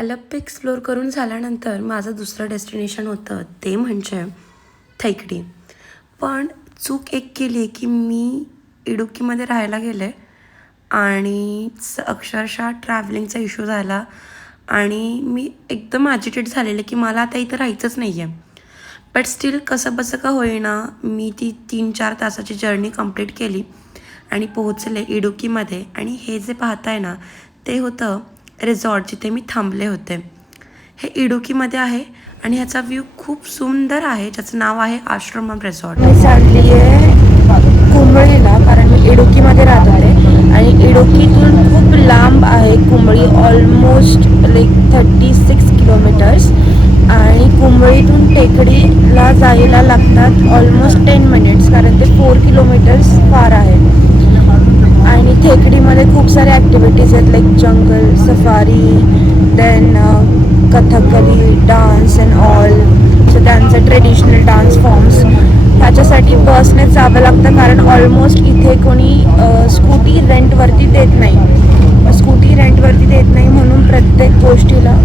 अल्लप्पे explore करून झाल्यानंतर माझं दुसरं डेस्टिनेशन होतं ते म्हणजे थैकडी. पण चूक एक केली की मी इडुक्कीमध्ये राहायला गेले आणि अक्षरशः ट्रॅव्हलिंगचा इश्यू झाला आणि मी एकदम ॲजिटेट झालेले की मला आता इथं राहायचंच नाही आहे. बट स्टील कसं बसं का होईना मी ती 3-4 तासाची जर्नी कंप्लीट केली आणि पोहोचले इडुक्कीमध्ये. आणि हे जे पाहताय ना ते होतं रिसॉर्ट जिथे मी थांबले होते. हे इडुक्कीमध्ये आहे आणि ह्याचा व्ह्यू खूप सुंदर आहे, ज्याचं नाव आहे आश्रमम रिसॉर्ट. मी चालली आहे कुंबळीला, कारण मी इडुक्कीमध्ये राहत होते आणि इडुक्कीतून खूप लांब आहे कुंबळी, ऑलमोस्ट लाईक 36 किलोमीटर्स. आणि कुंबळीतून टेकडीला जायला लागतात ऑलमोस्ट 10 मिनिट्स, कारण ते 4 किलोमीटर्स फार आहे. आणि थेकडीमध्ये खूप सारे ॲक्टिव्हिटीज आहेत, like jungle safari, then Kathakali dance and all. So त्यांचं ट्रेडिशनल डान्स फॉर्म्स. ह्याच्यासाठी बसने जावं लागतं, कारण ऑलमोस्ट इथे कोणी स्कूटी रेंटवरती देत नाही. स्कूटी रेंटवरती देत नाही म्हणून प्रत्येक गोष्टीला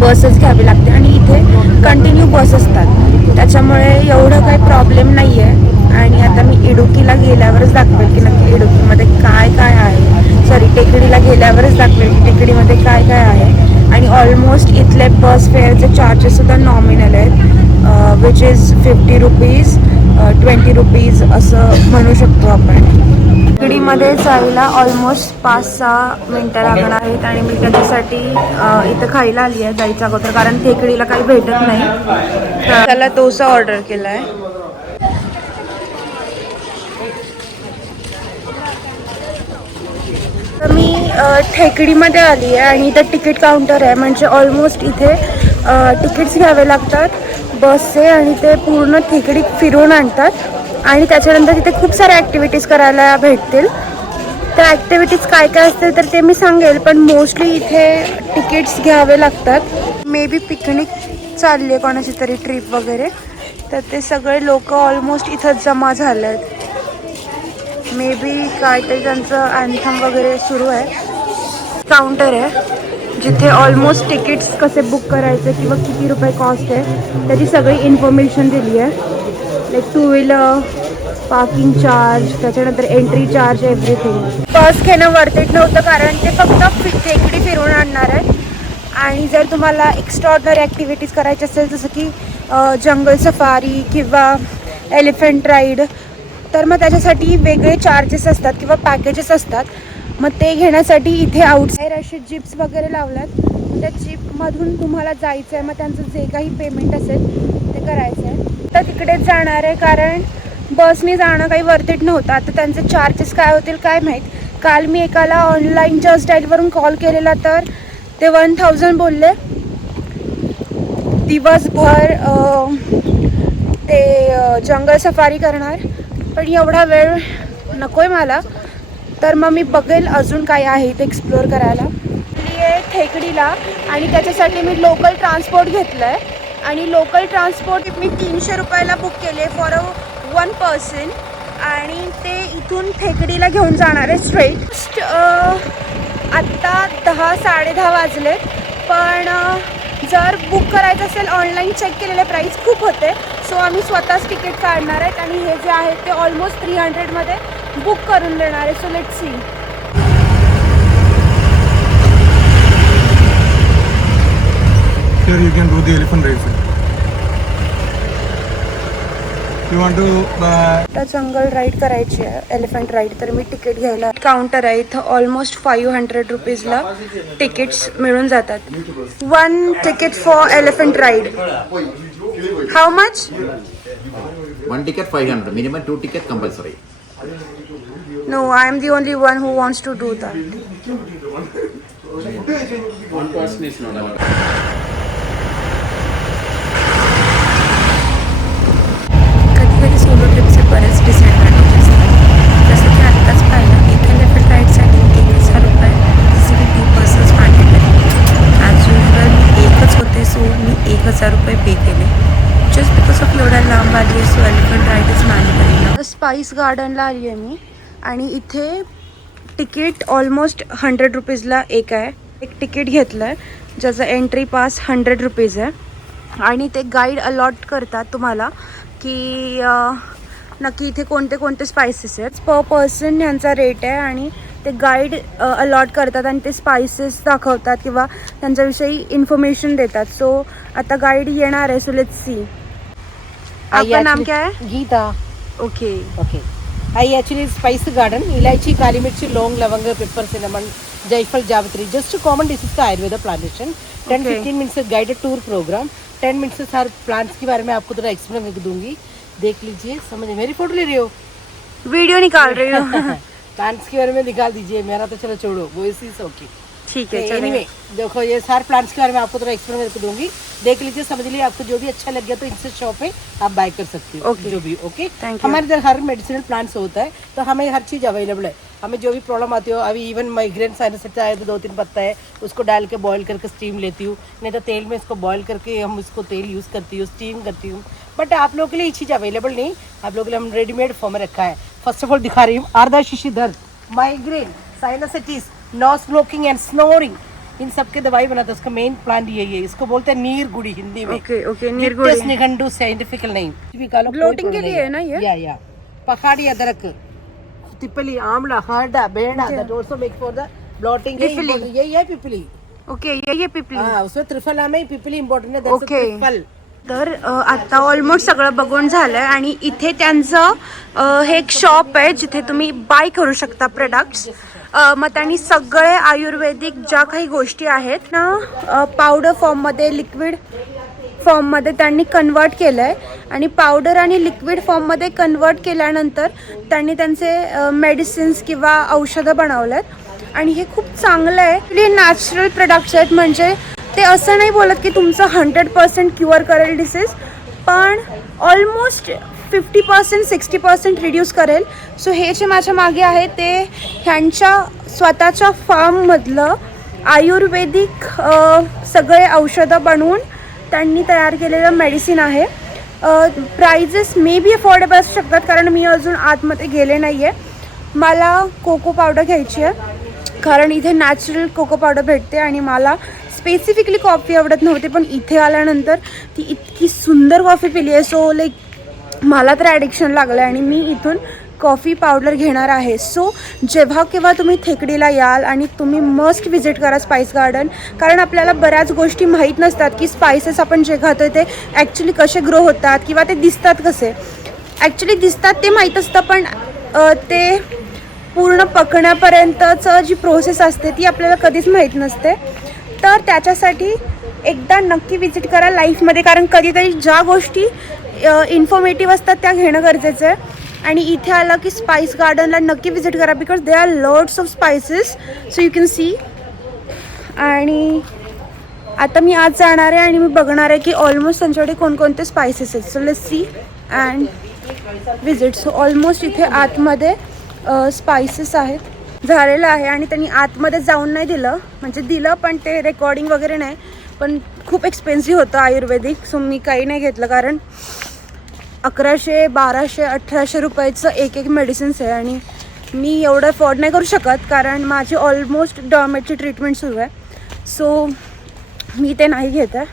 बसच घ्यावी लागते आणि इथे कंटिन्यू बस असतात, त्याच्यामुळे एवढं काही प्रॉब्लेम नाही आहे. आणि आता मी इडुक्कीला गेल्यावरच दाखवेल की नक्की इडुक्कीमध्ये काय काय आहे. सॉरी, टेकडीला गेल्यावरच दाखवेल की टेकडीमध्ये काय काय आहे. आणि ऑलमोस्ट इथले बस फेअरचे चार्जेससुद्धा नॉमिनल आहेत, विच इज 50 रुपीज 20 रुपीज असं म्हणू शकतो आपण. टेकडीमध्ये जायला ऑलमोस्ट 5-6 मिनटं लागणार आहेत आणि मी त्याच्यासाठी इथं खायला आली आहे जायच्या अगोदर, कारण थेकडीला काही भेटत नाही. तर त्याला डोसा ऑर्डर केला आहे. तर मी ठेकडीमध्ये आली आहे आणि इथं तिकीट काउंटर आहे, म्हणजे ऑलमोस्ट इथे तिकीट्स घ्यावे लागतात बसचे आणि ते पूर्ण थेकडीत फिरवून आणतात. आणि त्याच्यानंतर तिथे खूप साऱ्या ॲक्टिव्हिटीज करायला भेटतील. त्या ॲक्टिव्हिटीज काय काय असतील तर ते मी सांगेल, पण मोस्टली इथे तिकीट्स घ्यावे लागतात. मे बी पिकनिक चालली आहे कोणाची तरी ट्रिप वगैरे, तर ते सगळे लोक ऑलमोस्ट इथंच जमा झाले आहेत. मे बी काय तरी त्यांचं अँथम वगैरे सुरू आहे. काउंटर आहे जिथे ऑलमोस्ट तिकीट्स कसे बुक करायचे किंवा किती रुपये कॉस्ट आहे त्याची सगळी इन्फॉर्मेशन दिली आहे. लाईक 2 व्हीलर, पार्किंग चार्ज, त्याच्यानंतर एंट्री चार्ज, एव्हरीथिंग. बस घेणं वर्थ इट नव्हतं, कारण ते फक्त थेकडी फिरवून आणणार आहेत. आणि जर तुम्हाला एक्स्ट्राऑर्डिनरी ॲक्टिव्हिटीज करायची असेल जसं की जंगल सफारी किंवा एलिफंट राईड, तर मग त्याच्यासाठी वेगळे चार्जेस असतात किंवा पॅकेजेस असतात. मग ते घेण्यासाठी इथे आउटसाईड असे जिप्स वगैरे लावल्यात. त्या जिपमधून तुम्हाला जायचं आहे, मग त्यांचं जे काही पेमेंट असेल ते करायचं आहे. तर तिकडेच जाणार आहे, कारण बसने जाणं काही वर्थ इट नव्हतं. आता त्यांचे चार्जेस काय होतील काय माहीत. काल मी एकाला ऑनलाईन जस्ट डायलवरून कॉल केलेला तर ते 1000 बोलले दिवसभर. ते जंगल सफारी करणार, पण एवढा वेळ नको आहे मला. तर मग मी बघेल अजून काय आहे ते एक्सप्लोअर करायला. थेकडीला आणि त्याच्यासाठी मी लोकल ट्रान्सपोर्ट घेतलं आहे. आणि लोकल ट्रान्सपोर्ट मी 300 रुपयाला बुक केले फॉर 1 पर्सन. आणि ते इथून थेकडीला घेऊन जाणार आहे स्ट्रेट. आत्ता 10-10:30 वाजले, पण जर बुक करायचं असेल ऑनलाईन चेक केलेले प्राईस खूप होते. सो आम्ही स्वतःच तिकीट काढणार आहेत आणि हे जे आहे ते ऑलमोस्ट 300मध्ये बुक करून देणार आहे. So let's C. Here you can do the elephant ride. You want to jungle ride करायची आहे, एलिफंट राईड. तर मी तिकीट घ्यायला काउंटर आहे इथं. ऑलमोस्ट 500 रुपीजला तिकीट्स मिळून जातात. 1 ticket for elephant ride. How much? 1 ticket 500, minimum 2 ticket compulsory. No, I am the only one who wants to do that. One person is not allowed. कधी कधी solo ट्रिपचे बरेच disadvantage असतात. जसं की आत्ताच पाहिलं, एक एलिफंट राईडसाठी 1000 रुपये, जसं की 2 पर्सन्स मागितले. ॲज युजल मी एकच होते, सो मी 1000 रुपये पे केले. जस्ट बिकॉज ऑफ एवढा लांब आली आहे, so elephant ride is mandatory. Spice गार्डनला आली आहे मी आणि इथे तिकीट ऑलमोस्ट 100 रुपीजला एक आहे. एक तिकीट घेतलं आहे ज्याचा एंट्री पास 100 रुपीज आहे. आणि ते गाईड अलॉट करतात तुम्हाला की नक्की इथे कोणते कोणते स्पायसेस आहेत. पर पर्सन यांचा रेट आहे आणि ते गाईड अलॉट करतात आणि ते स्पायसेस दाखवतात किंवा त्यांच्याविषयी इन्फॉर्मेशन देतात. सो आता गाईड येणार आहे. So let's see. आपका नाम क्या है? Geeta. Okay. Okay. I actually spice garden. इलायची, काली मिर्ची, लौंग, लवंग, पेपर, cinnamon, जायफल, जावित्री. Just common disease का Ayurveda plantation. 10-15 minutes guided tour programme. 10 minutes से हर प्लांट्स के बारे में आपको थोड़ा एक्सप्लेन करके दूंगी. देख लीजिए, समझिए. मेरी फोटो ले रही हो? वीडियो निकाल रही हूँ. प्लांट्स के बारे में निकाल दीजिए. मेरा तो चलो छोड़ो, वो इसी से ओके. ठीक है. एनीवे देखो, ये सारे प्लांट्स के बारे में आपको थोड़ा एक्सप्लेन करके दूंगी. देख लीजिए, समझ लीजिए. आपको जो भी अच्छा लग गया तो इनसे शॉप है आप बाय कर सकते हो. Okay. जो भी ओके. Thank you. हमारे इधर हर मेडिसिनल प्लांट्स होता है तो हमें हर चीज़ अवेलेबल है. हमें जो भी प्रॉब्लम आती हो, अभी इवन माइग्रेन साइनस आए तो 2-3 पत्ता है उसको डाल के बॉईल करके स्टीम लेती हूँ. नहीं तो तेल में इसको बॉईल करके हम इसको तेल यूज़ करती हूँ, स्टीम करती हूँ. बट आप लोगों के लिए ये चीज़ अवेलेबल नहीं. आप लोगों के लिए हम रेडीमेड फॉर्म में रखा है. फर्स्ट ऑफ ऑल दिखा रही हूँ. आर्धा शीशी दर्द, migraine, sinusitis, nose blocking and snoring, इन सब के दवाई बनाता है. इसका मेन प्लांट यही है. इसको बोलते हैं नीर गुड़ी हिंदी में. ओके. ओके. निकंडू नीरगुड़ी निघंटू साइंटिफिकल नेम. Bloating के लिए है ना ये? या पहाड़ी अदरक, तिपली, आंवला, हरदा, बेड़ा, that also make for the blotting. यही है पिपली. ओके. ये पिपली. हाँ, उसमें त्रिफला में पिपली इम्पॉर्टेंट है. That's Okay. त्रिफल. तर आता ऑलमोस्ट सगळं बघून झालं आहे आणि इथे त्यांचं हे एक शॉप आहे जिथे तुम्ही बाय करू शकता प्रोडक्ट्स. मग त्यांनी सगळे आयुर्वेदिक ज्या काही गोष्टी आहेत ना पावडर फॉर्ममध्ये, लिक्विड फॉर्ममध्ये त्यांनी कन्वर्ट केलं आहे. आणि पावडर आणि लिक्विड फॉर्ममध्ये कन्वर्ट केल्यानंतर त्यांनी त्यांचे मेडिसिन्स किंवा औषधं बनवलं आहेत. आणि हे खूप चांगलं आहे. हे नॅचरल प्रोडक्ट्स आहेत. म्हणजे ते असं नाही बोलत की तुमचं 100% क्युअर करेल डिसीज, पण ऑलमोस्ट 50% 60% रिड्यूस करेल. सो हे जे माझ्या मागे आहे ते ह्यांच्या स्वतःच्या फार्ममधलं आयुर्वेदिक सगळे औषधं बनवून त्यांनी तयार केलेलं मेडिसिन आहे. प्राइजेस मे बी अफोर्डेबल असू शकतात कारण मी अजून आतमध्ये गेले नाही आहे. मला कोको पावडर घ्यायची आहे कारण इथे नॅचरल कोको पावडर भेटते आणि मला स्पेसिफिकली कॉफी आवडत नव्हती, पण इथे आल्यानंतर ती इतकी सुंदर कॉफी पिली आहे. सो लाईक मला तर ॲडिक्शन लागलं आहे आणि मी इथून कॉफी पावडर घेणार आहे. सो जेव्हा केव्हा तुम्ही थेकडीला याल आणि तुम्ही मस्ट व्हिजिट करा स्पाइस गार्डन, कारण आपल्याला बऱ्याच गोष्टी माहीत नसतात की स्पायसेस आपण जे खातो ते ॲक्च्युली कसे ग्रो होतात किंवा ते दिसतात कसे. ॲक्च्युली दिसतात ते माहीत असतं, पण ते पूर्ण पकण्यापर्यंतचं जी प्रोसेस असते ती आपल्याला कधीच माहीत नसते. तर त्याच्यासाठी एकदा नक्की विजिट करा लाईफमध्ये, कारण कधीतरी ज्या गोष्टी इन्फॉर्मेटिव्ह असतात त्या घेणं गरजेचं आहे. आणि इथे आलं की स्पाइस गार्डनला नक्की विजिट करा because they are lots of spices. So you can see. आणि आता मी आज जाणार आहे आणि मी बघणार आहे की ऑलमोस्ट त्यांच्याकडे कोणकोणते स्पायसेस आहेत. So let's C and visit. So almost इथे आतमध्ये स्पायसेस आहेत. झालेलं आहे आणि त्यांनी आतमध्ये जाऊन नाही दिलं, म्हणजे दिलं पण ते रेकॉर्डिंग वगैरे नाही. पण खूप एक्सपेन्सिव्ह होतं आयुर्वेदिक. सो मी काही नाही घेतलं कारण 1100, 1200, 1800 रुपयाचं एक मेडिसिन्स आहे आणि मी एवढं अफोर्ड नाही करू शकत कारण माझी ऑलमोस्ट डॉमेटची ट्रीटमेंट सुरू आहे. सो मी ते नाही घेत आहे.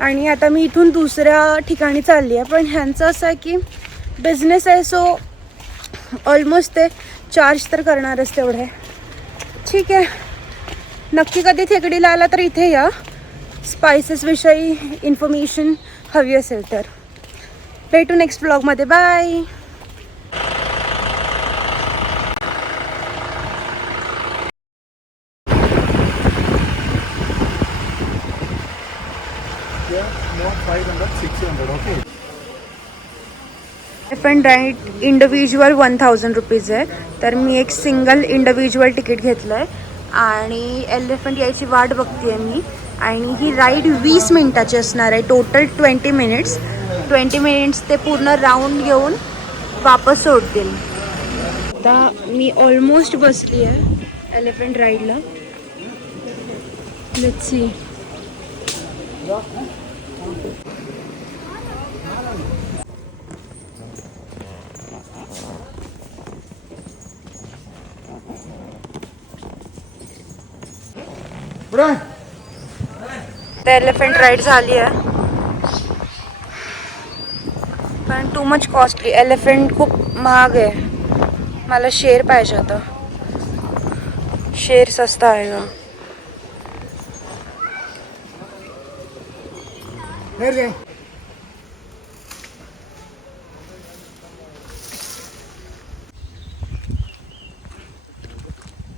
आणि आता मी इथून दुसऱ्या ठिकाणी चालली आहे, पण ह्यांचं असं आहे की बिझनेस आहे. सो ऑलमोस्ट ते चार्ज तर करणारच तेवढे. ठीक आहे, नक्की कधी थेकडीला आला तर इथे या. स्पायसेसविषयी इन्फॉर्मेशन हवी असेल तर. भेटू नेक्स्ट ब्लॉगमध्ये. Bye. More 500, 600, okay. Elephant ride individual 1000 rupees आहे. तर मी एक सिंगल इंडिव्हिज्युअल तिकीट घेतलं आहे आणि एलिफंट यायची वाट बघते आहे मी. आणि ही राईड 20 मिनिटाची असणार आहे. टोटल 20 मिनिट्स ते पूर्ण राऊंड घेऊन वापस सोडतील. आता मी ऑलमोस्ट बसली आहे एलिफंट राईडला. Let's see. आता एलिफंट राईड झाली आहे, पण टू मच कॉस्टली. एलिफंट खूप महाग आहे. मला शेर पाहिजे होता. शेर सस्ता आहे का?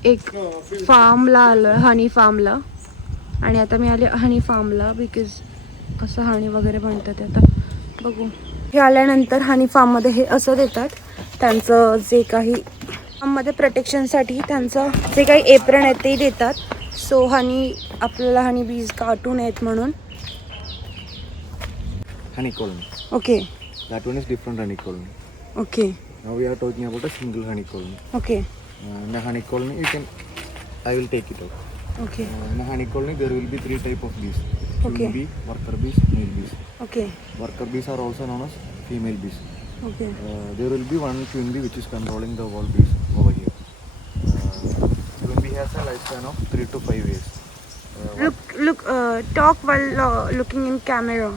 एक फार्मला आलो, हनी फार्मला. आणि आता मी आले हनी फार्मला बिकॉज कसं हनी वगैरे बनतं ते आता बघू. हे आल्यानंतर हनी फार्ममध्ये हे असं देतात. त्यांचं जे काही फार्ममध्ये प्रोटेक्शनसाठी त्यांचं जे काही एप्रन आहे ते देतात. सो हनी आपल्याला हनी बीज काटू नयेत म्हणून. honey colony. Okay That one is different honey colony. Okay Now we are talking about a single honey colony. Okay In a honey colony, I will take it out. Okay In a honey colony, there will be 3 type of bees. Okay. Queen bee, worker bees, male bees. Okay Worker bees are also known as female bees. Okay There will be one queen bee which is controlling the whole bees over here. Queen bee has a lifespan of 3 to 5 years. look talk while looking in camera.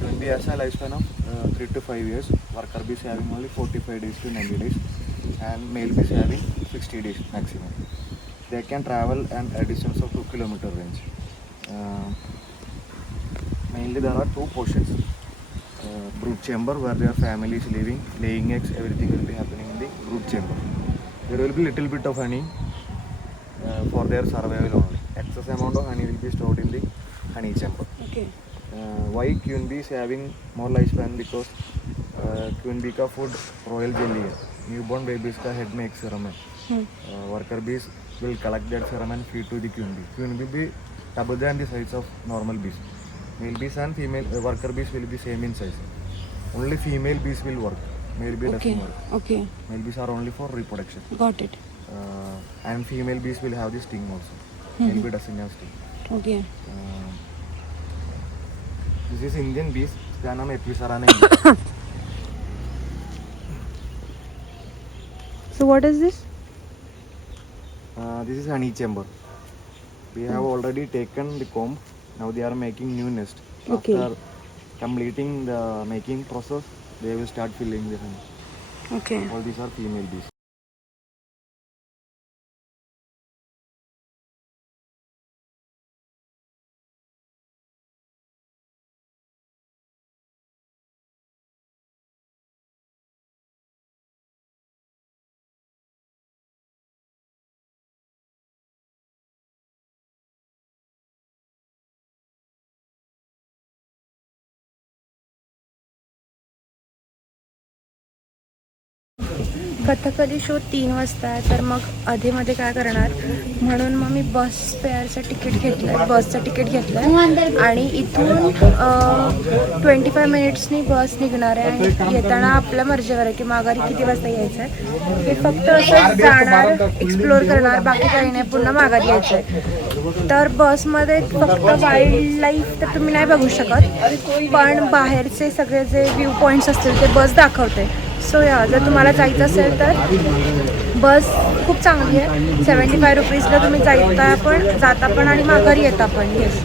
Queen bee has a lifespan of 3 to 5 years. Worker bees having only 45 days to 90 days. And male bees having 60 days maximum. They can travel at a distance of 2 kilometer range. Mainly there are 2 portions. Brood chamber where their family is living, laying eggs, everything will be happening in the brood chamber. There will be little bit of honey for their survival only. Excess amount of honey will be stored in the honey chamber. Okay. Why queen bee is having more lifespan? Because queen bee का food royal jelly है. Newborn babies का head में एक serum है. Worker bees will collect that serum and feed to the queen bee. Queen bee be double than the size of normal bees. Male bees and female worker bees will be same in size. Only female bees will work. Male bee Okay. doesn't work. Okay. Male bees are only for reproduction. Got it. And female bees will have the sting also. Male bee doesn't have sting. Okay. This is Indian bees. इसका नाम एपिसारा नहीं है. So what is this? This is honey chamber. We have already taken the comb. Now they are making new nest. Okay. After completing the making process, they will start filling the honey. Okay. All these are female bees. Kathakali show 3 वाजता आहे, तर मग अधेमध्ये काय करणार म्हणून मग मी बस फेअरचं ticket घेतलं, बसचं तिकीट घेतलं आणि इथून 25 मिनिट्सनी बस निघणार आहे आणि येताना आपल्या मर्जीवर आहे की माघारी किती वाजता यायचं आहे. हे फक्त असं जाणार, एक्सप्लोर करणार, बाकी काही नाही, पुन्हा माघारी यायचं आहे. तर बसमध्ये फक्त वाईल्ड लाईफ तर तुम्ही नाही बघू शकत, पण बाहेरचे सगळे जे व्ह्यू पॉईंट्स असतील ते बस दाखवते. सो या जर तुम्हाला जायचं असेल तर बस खूप चांगली आहे. 75 रुपीजला तुम्ही जाता पण आणि माघारी येता पण. येस.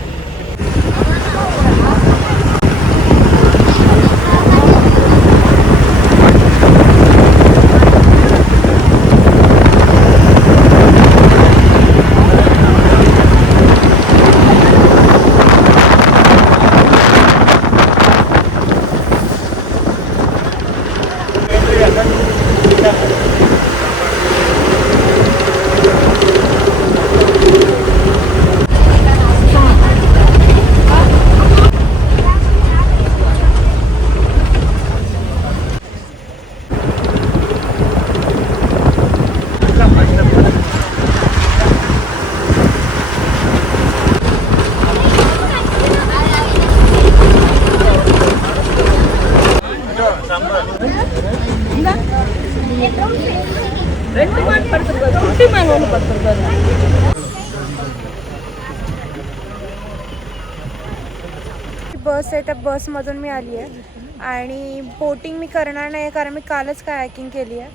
बस आहे, त्या बसमधून मी आली आहे आणि बोटिंग मी करणार नाही कारण मी कालच कायाकिंग केली आहे.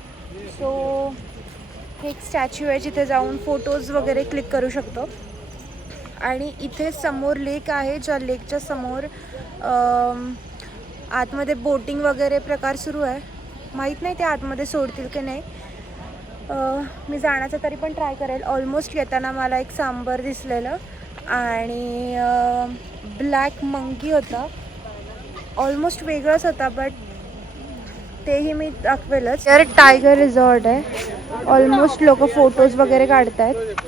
सो हे एक स्टॅच्यू आहे जिथे जाऊन फोटोज वगैरे क्लिक करू शकतो. आणि इथे समोर लेक आहे, ज्या लेकच्या समोर आतमध्ये बोटिंग वगैरे प्रकार सुरू आहे. माहीत नाही ते आतमध्ये सोडतील की नाही. मी जाण्याचा तरी पण ट्राय करेल. ऑलमोस्ट येताना मला एक सांबर दिसलेलं आणि ब्लॅक मंकी होता. ऑलमोस्ट वेगळंच होता, बट तेही मी दाखवेलच. तर टायगर रिसॉर्ट आहे. ऑलमोस्ट लोक फोटोज वगैरे काढत आहेत.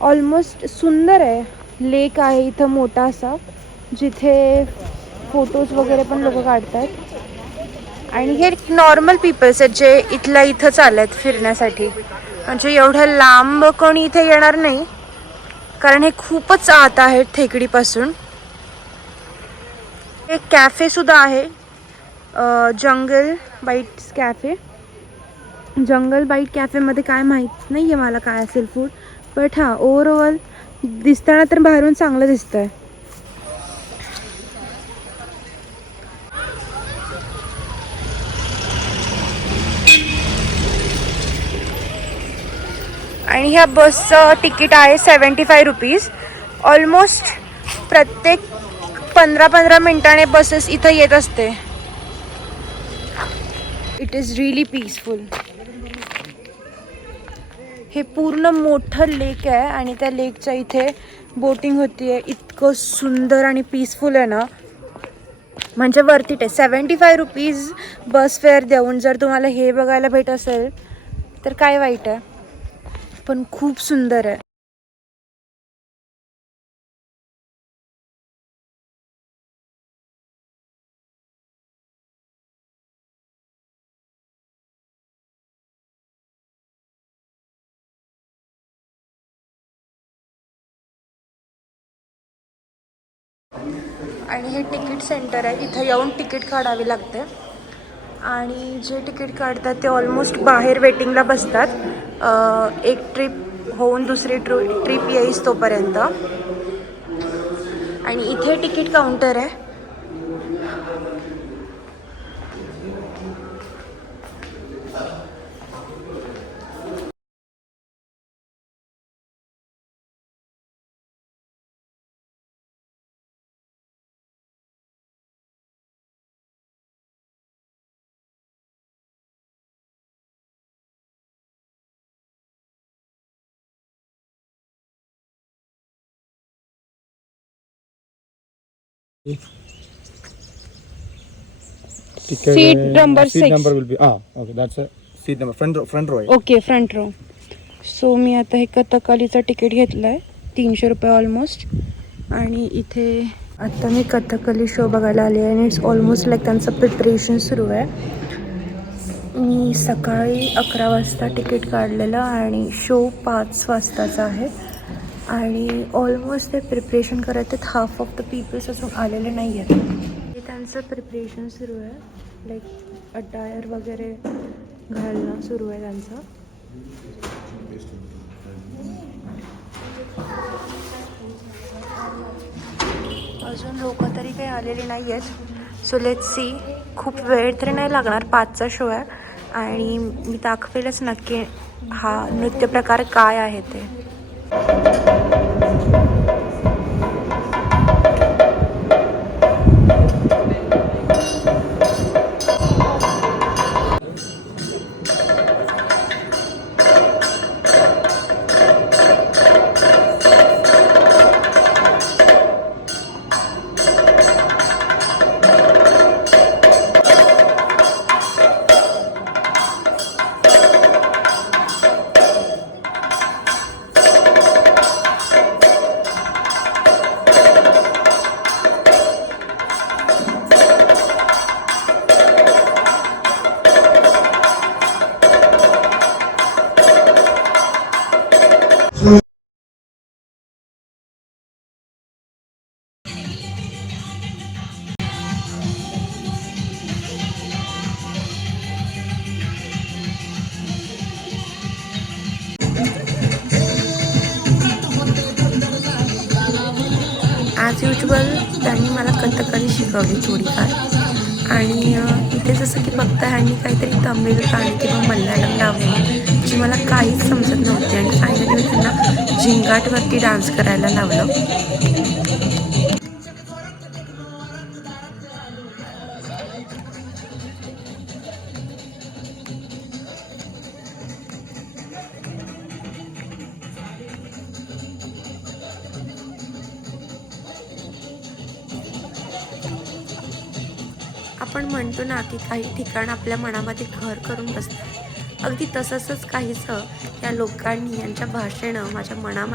ऑलमोस्ट सुंदर आहे. लेक आहे इथं मोठा असा, जिथे फोटोज वगैरे पण लोक काढत आहेत. आणि हे नॉर्मल पीपल्स आहेत जे इथल्या इथं चालत फिरण्यासाठी. म्हणजे एवढ्या लांब कोणी इथे येणार नाही, कारण हे खूपच आत आहे टेकडीपासून. एक कॅफे सुद्धा आहे, जंगल बाईट्स कॅफे. जंगल बाईट कॅफेमध्ये काय माहीत नाही आहे मला काय असेल फूड, बट हां ओव्हरऑल दिसताना तर बाहेरून चांगलं दिसतं आहे. आणि ह्या बसचं तिकीट आहे 75 रुपीज. ऑलमोस्ट प्रत्येक 15-15 मिनिटाने बसेस इथं येत असते. It is really peaceful. हे पूर्ण मोठं लेक आहे आणि त्या लेकच्या इथे बोटिंग होती आहे. इतकं सुंदर आणि पीसफुल आहे ना, म्हणजे वरती आहे. 75 रुपीज बस फेअर देऊन जर तुम्हाला हे बघायला भेट असेल तर काय वाईट आहे, पण खूप सुंदर आहे. आणि हे तिकीट सेंटर आहे. इथं येऊन तिकीट काढावी लागते आणि जे तिकीट काढतात ते ऑलमोस्ट बाहेर वेटिंगला बसतात. एक ट्रिप होऊन दुसरी ट्रिप येईस तोपर्यंत. आणि इथे तिकीट काउंटर आहे. Seat number seat 6. number will be okay, that's a seat number, front row. Okay, front row. So मी आता हे कथकलीचं तिकीट घेतलं आहे 300 रुपये ऑलमोस्ट. आणि इथे आता मी कथकली शो बघायला आली आहे आणि इट्स ऑलमोस्ट लाईक त्यांचं प्रिपरेशन सुरू आहे. मी सकाळी 11 वाजता तिकीट काढलेलं आणि शो 5 वाजताचा आहे. आणि ऑलमोस्ट ते प्रिपरेशन करत आहेत. हाफ ऑफ द पीपल्स अजून आलेले नाही आहेत. हे त्यांचं प्रिपरेशन सुरू आहे, लाईक अटायर वगैरे घालणं सुरू आहे त्यांचं. अजून लोक तरी काही आलेली नाही आहेत. So let's C. खूप वेळ तरी नाही लागणार. 5चा शो आहे आणि मी दाखवेलच नक्की हा नृत्यप्रकार काय आहे ते. ॲज युजल त्यांनी मला कथकली शिकवली थोडीफार. आणि इथे जसं की बघता ह्यांनी काहीतरी तमिळ गाणी किंवा मल्याळम लावलेली, जी मला काहीच समजत नव्हती आणि फायनली मी त्यांना झिंगाटवरती डान्स करायला लावलं. आपण म्हणतो ना की काही ठिकाण आपल्या मनामध्ये घर करून बसतात, अगदी तसंच काहीसं या लोकांनी यांच्या भाषेनं माझ्या मनामध्ये